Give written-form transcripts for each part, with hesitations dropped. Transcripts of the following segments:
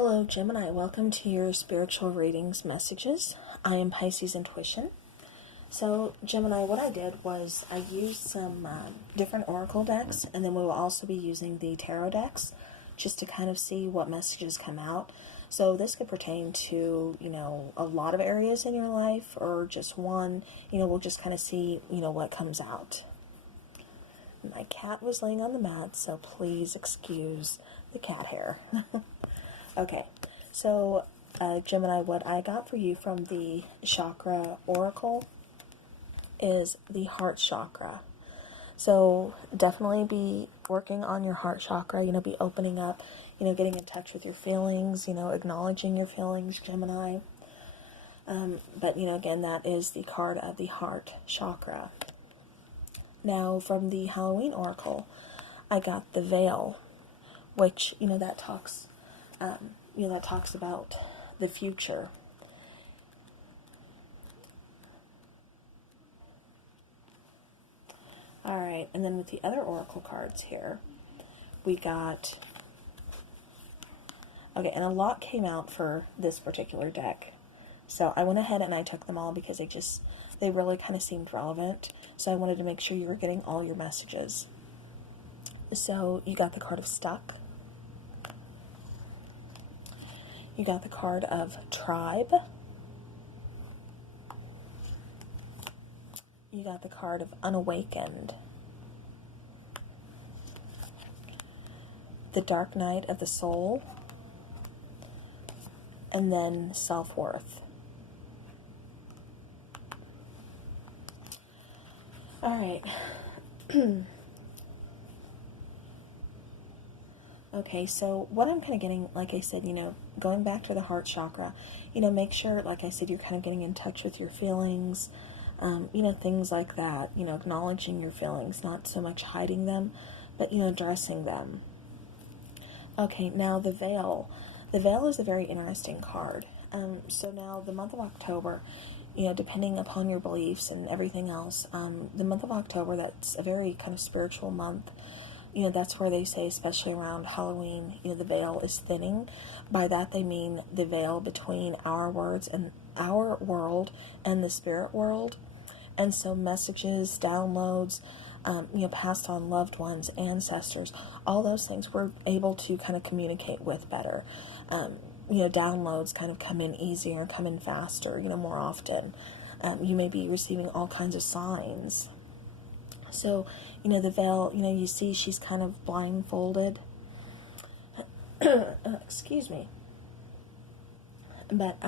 Hello, Gemini. Welcome to your spiritual readings messages. I am Pisces Intuition. So, Gemini, what I did was I used some different oracle decks, and then we will also be using the tarot decks just to kind of see what messages come out. So this could pertain to, a lot of areas in your life or just one. We'll just kind of see, what comes out. My cat was laying on the mat, so please excuse the cat hair. Okay, so Gemini, what I got for you from the chakra oracle is the heart chakra. So definitely be working on your heart chakra, be opening up, getting in touch with your feelings, acknowledging your feelings, Gemini. But, again, that is the card of the heart chakra. Now, from the Halloween oracle, I got the veil, which, that talks about the future. All right, and then with the other oracle cards here, we got, okay, and a lot came out for this particular deck. So I went ahead and I took them all because they really kind of seemed relevant. So I wanted to make sure you were getting all your messages. So you got the card of Stuck. You got the card of Tribe. You got the card of Unawakened. The Dark Night of the Soul. And then Self-Worth. All right. Okay, so what I'm kind of getting, like I said, going back to the heart chakra, make sure, like I said, you're kind of getting in touch with your feelings, things like that, acknowledging your feelings, not so much hiding them, but, addressing them. Okay, now the veil. The veil is a very interesting card. So now the month of October, depending upon your beliefs and everything else, the month of October, that's a very kind of spiritual month. That's where they say, especially around Halloween, the veil is thinning. By that they mean the veil between our words and our world and the spirit world. And so messages, downloads, passed on loved ones, ancestors, all those things we're able to kind of communicate with better. Downloads kind of come in easier, come in faster, more often. You may be receiving all kinds of signs. So, the veil, you see she's kind of blindfolded. Excuse me. But,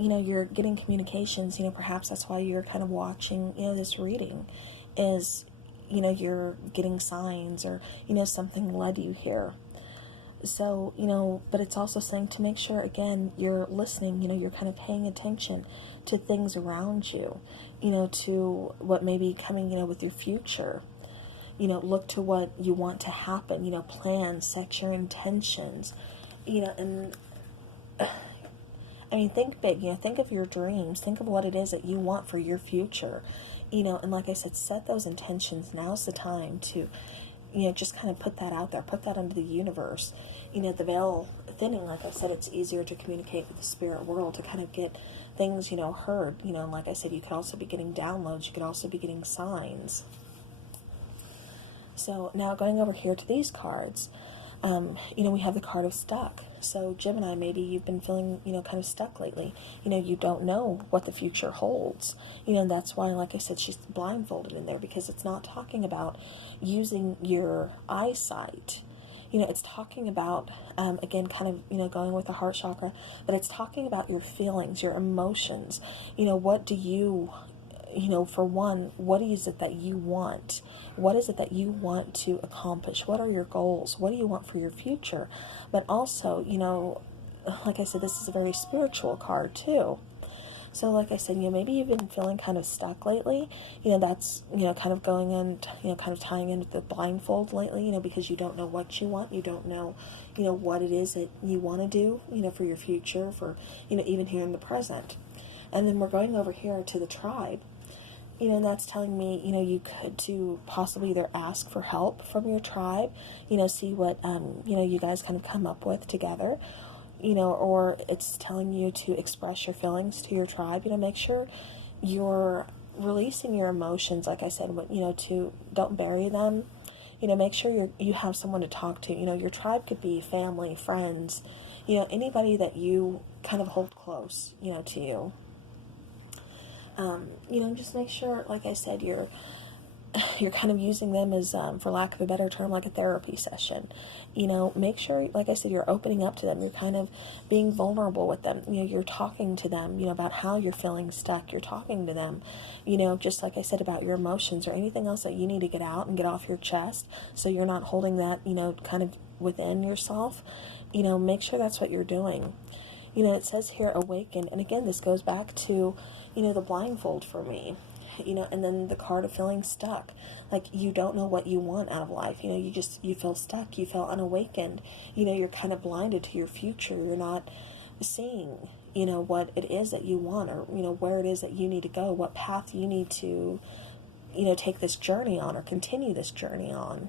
you're getting communications, perhaps that's why you're kind of watching, this reading is, you're getting signs or, something led you here. So, but it's also saying to make sure, again, you're listening, you're kind of paying attention to things around you, to what may be coming, with your future. Look to what you want to happen, plan, set your intentions, and I mean, think big, think of your dreams, think of what it is that you want for your future, and like I said, set those intentions. Now's the time to, just kind of put that out there, put that into the universe. The veil thinning, like I said, it's easier to communicate with the spirit world, to kind of get things, heard, and like I said, you could also be getting downloads, you could also be getting signs. So now going over here to these cards, we have the card of Stuck. So Gemini, maybe you've been feeling, kind of stuck lately. You don't know what the future holds. That's why, like I said, she's blindfolded in there, because it's not talking about using your eyesight. It's talking about, again, kind of, going with the heart chakra, but it's talking about your feelings, your emotions. What do you, for one, what is it that you want? What is it that you want to accomplish? What are your goals? What do you want for your future? But also, like I said, this is a very spiritual card too. So like I said, maybe you've been feeling kind of stuck lately. That's, kind of going in, kind of tying in with the blindfold lately, because you don't know what you want. You don't know, what it is that you want to do, for your future, for, even here in the present. And then we're going over here to the tribe. And that's telling me, you could to possibly either ask for help from your tribe, see what, you guys kind of come up with together, or it's telling you to express your feelings to your tribe, make sure you're releasing your emotions, like I said, to don't bury them. Make sure you have someone to talk to. Your tribe could be family, friends, anybody that you kind of hold close, to you. Just make sure, like I said, you're kind of using them as, for lack of a better term, like a therapy session. Make sure, like I said, you're opening up to them. You're kind of being vulnerable with them. You're talking to them, about how you're feeling stuck. You're talking to them, just like I said, about your emotions or anything else that you need to get out and get off your chest, so you're not holding that, kind of within yourself. Make sure that's what you're doing. It says here, awaken. And again, this goes back to, the blindfold for me. And then the card of feeling stuck. Like, you don't know what you want out of life. You feel stuck. You feel unawakened. You're kind of blinded to your future. You're not seeing, what it is that you want, or, where it is that you need to go, what path you need to, take this journey on or continue this journey on.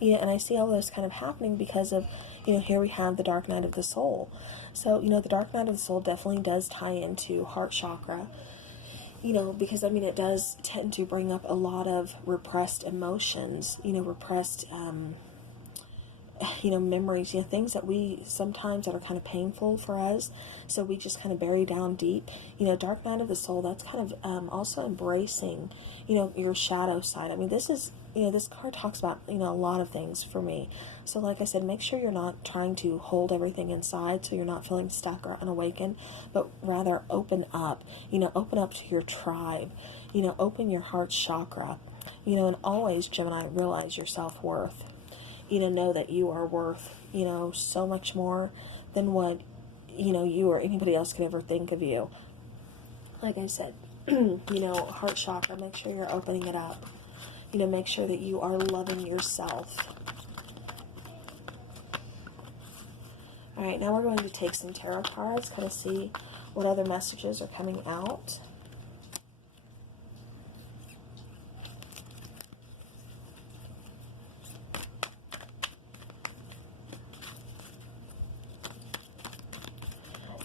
And I see all this kind of happening because of, here we have the dark night of the soul. So, the dark night of the soul definitely does tie into heart chakra. Because, it does tend to bring up a lot of repressed emotions, repressed, memories, things that we sometimes that are kind of painful for us. So we just kind of bury down deep. Dark night of the soul, that's kind of also embracing, your shadow side. This is, this card talks about, a lot of things for me. So like I said, make sure you're not trying to hold everything inside, so you're not feeling stuck or unawakened, but rather open up, open up to your tribe, open your heart chakra, and always, Gemini, realize your self-worth. Know that you are worth, so much more than what, you or anybody else could ever think of you. Like I said, heart chakra, make sure you're opening it up. Make sure that you are loving yourself. All right, now we're going to take some tarot cards, kind of see what other messages are coming out.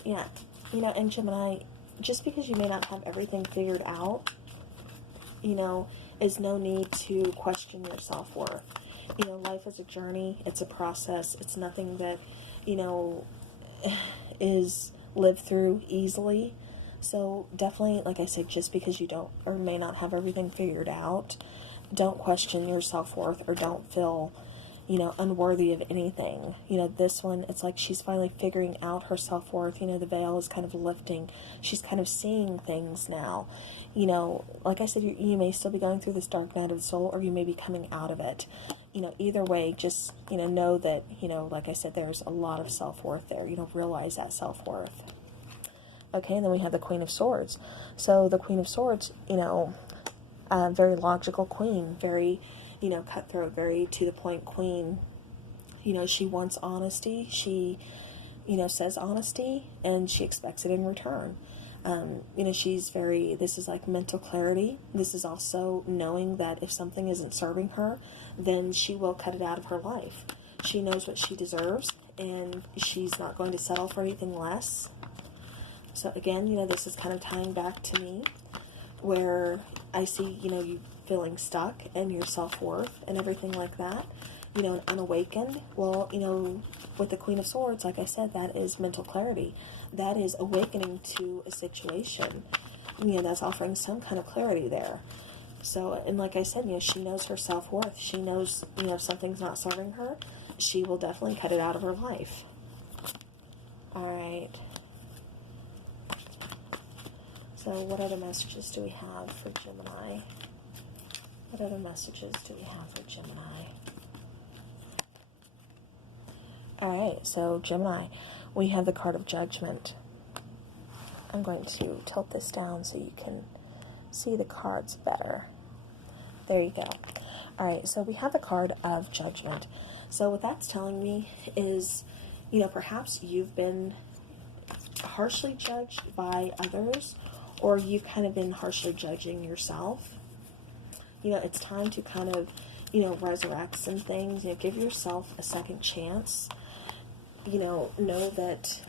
Yeah, and Gemini, just because you may not have everything figured out, is no need to question your self-worth. Life is a journey. It's a process. It's nothing that, is lived through easily. So definitely, like I said, just because you don't or may not have everything figured out, don't question your self-worth or don't feel, unworthy of anything. This one, it's like she's finally figuring out her self-worth. The veil is kind of lifting. She's kind of seeing things now. Like I said, you may still be going through this dark night of the soul, or you may be coming out of it. Either way, just, know that, like I said, there's a lot of self-worth there. Realize that self-worth. Okay, and then we have the Queen of Swords. So the Queen of Swords, very logical queen, very, cutthroat, very to-the-point queen. She wants honesty. She, says honesty, and she expects it in return. She's very, this is like mental clarity. This is also knowing that if something isn't serving her, then she will cut it out of her life. She knows what she deserves, and she's not going to settle for anything less. So again, this is kind of tying back to me, where I see, you feeling stuck and your self-worth and everything like that, and unawakened. Well, with the Queen of Swords, like I said, that is mental clarity. That is awakening to a situation. That's offering some kind of clarity there. So, and like I said, she knows her self-worth. She knows, if something's not serving her, she will definitely cut it out of her life. All right. So what other messages do we have for Gemini? What other messages do we have for Gemini? All right, so Gemini, we have the card of Judgment. I'm going to tilt this down so you can see the cards better. There you go. All right, so we have the card of Judgment. So what that's telling me is, perhaps you've been harshly judged by others, or you've kind of been harshly judging yourself. It's time to kind of, resurrect some things. Give yourself a second chance. know that,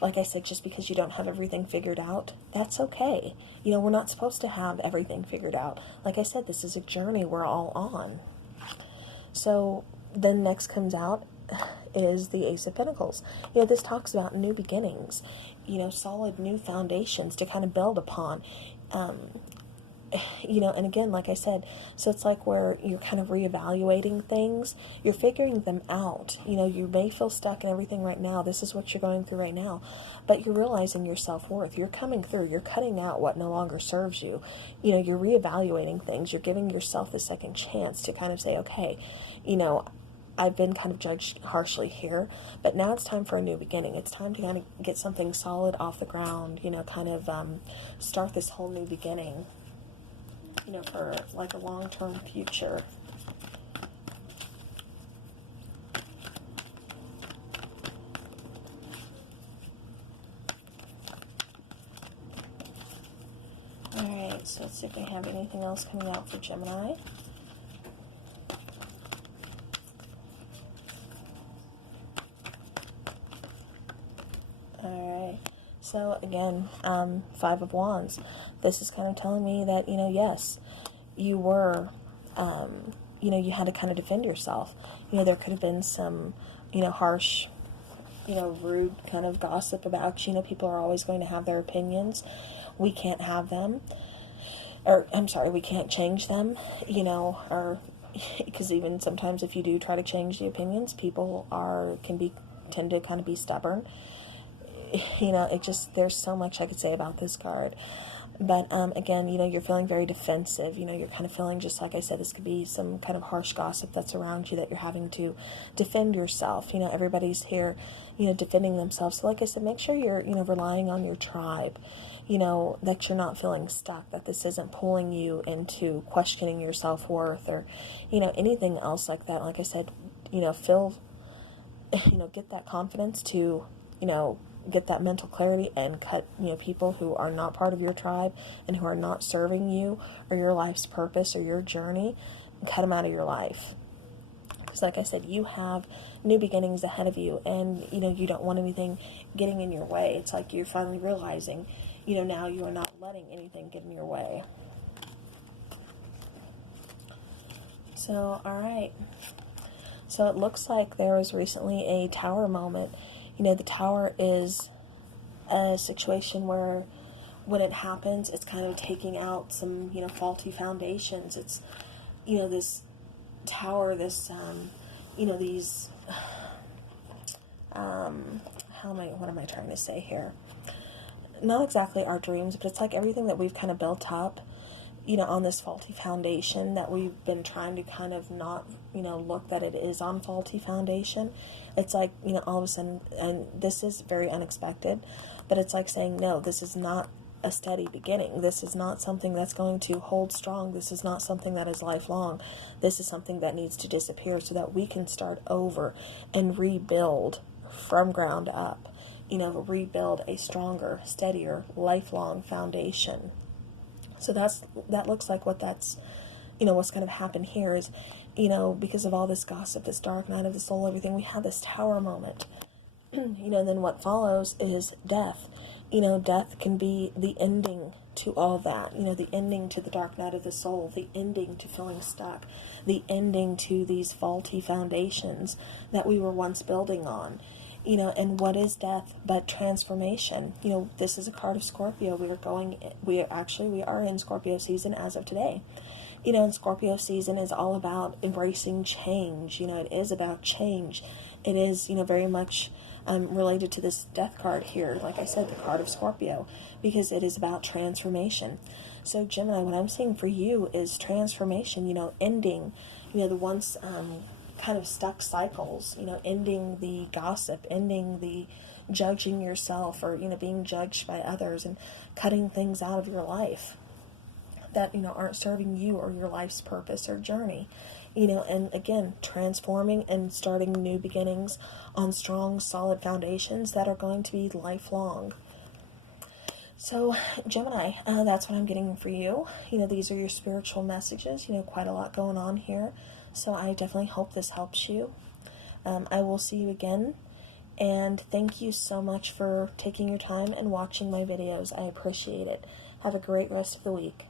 like I said, just because you don't have everything figured out, that's okay. We're not supposed to have everything figured out. Like I said, this is a journey we're all on. So then next comes out is the Ace of Pentacles. This talks about new beginnings, solid new foundations to kind of build upon. And again, like I said, so it's like where you're kind of reevaluating things, you're figuring them out. You may feel stuck in everything right now. This is what you're going through right now, but you're realizing your self-worth. You're coming through. You're cutting out what no longer serves you. You're reevaluating things. You're giving yourself the second chance to kind of say, okay, I've been kind of judged harshly here, but now it's time for a new beginning. It's time to kind of get something solid off the ground, kind of start this whole new beginning, for like a long-term future. Alright, so let's see if we have anything else coming out for Gemini. Alright, so again, Five of Wands. This is kind of telling me that, yes, you were, you had to kind of defend yourself. There could have been some, harsh, rude kind of gossip about you. People are always going to have their opinions. We can't have them. Or, I'm sorry, we can't change them, or, because even sometimes if you do try to change the opinions, people tend to kind of be stubborn. There's so much I could say about this card. But, again, you're feeling very defensive. You're kind of feeling, just like I said, this could be some kind of harsh gossip that's around you that you're having to defend yourself. Everybody's here, defending themselves. So, like I said, make sure you're, relying on your tribe, that you're not feeling stuck, that this isn't pulling you into questioning your self-worth or, anything else like that. Like I said, get that confidence to, get that mental clarity and cut, people who are not part of your tribe and who are not serving you or your life's purpose or your journey, and cut them out of your life. Because like I said, you have new beginnings ahead of you, and, you don't want anything getting in your way. It's like you're finally realizing, now you are not letting anything get in your way. So, alright. So it looks like there was recently a tower moment. The tower is a situation where when it happens, it's kind of taking out some, faulty foundations. It's, this tower, this, these, what am I trying to say here? Not exactly our dreams, but it's like everything that we've kind of built up, on this faulty foundation that we've been trying to kind of not, look that it is on faulty foundation. It's like, all of a sudden, and this is very unexpected, but it's like saying, no, this is not a steady beginning. This is not something that's going to hold strong. This is not something that is lifelong. This is something that needs to disappear so that we can start over and rebuild from ground up, rebuild a stronger, steadier, lifelong foundation. So that looks like what that's, what's going to happen here is, because of all this gossip, this dark night of the soul, everything, we have this tower moment. Then what follows is death. Death can be the ending to all that, the ending to the dark night of the soul, the ending to feeling stuck, the ending to these faulty foundations that we were once building on. And what is death but transformation? This is a card of Scorpio. We are in Scorpio season as of today. And Scorpio season is all about embracing change. It is about change. It is, very much related to this death card here. Like I said, the card of Scorpio, because it is about transformation. So Gemini, what I'm seeing for you is transformation, ending, the once kind of stuck cycles, ending the gossip, ending the judging yourself or, being judged by others, and cutting things out of your life that, aren't serving you or your life's purpose or journey, and again, transforming and starting new beginnings on strong, solid foundations that are going to be lifelong. So, Gemini, that's what I'm getting for you. These are your spiritual messages, quite a lot going on here. So I definitely hope this helps you. I will see you again And thank you so much for taking your time and watching my videos. I appreciate it. Have a great rest of the week.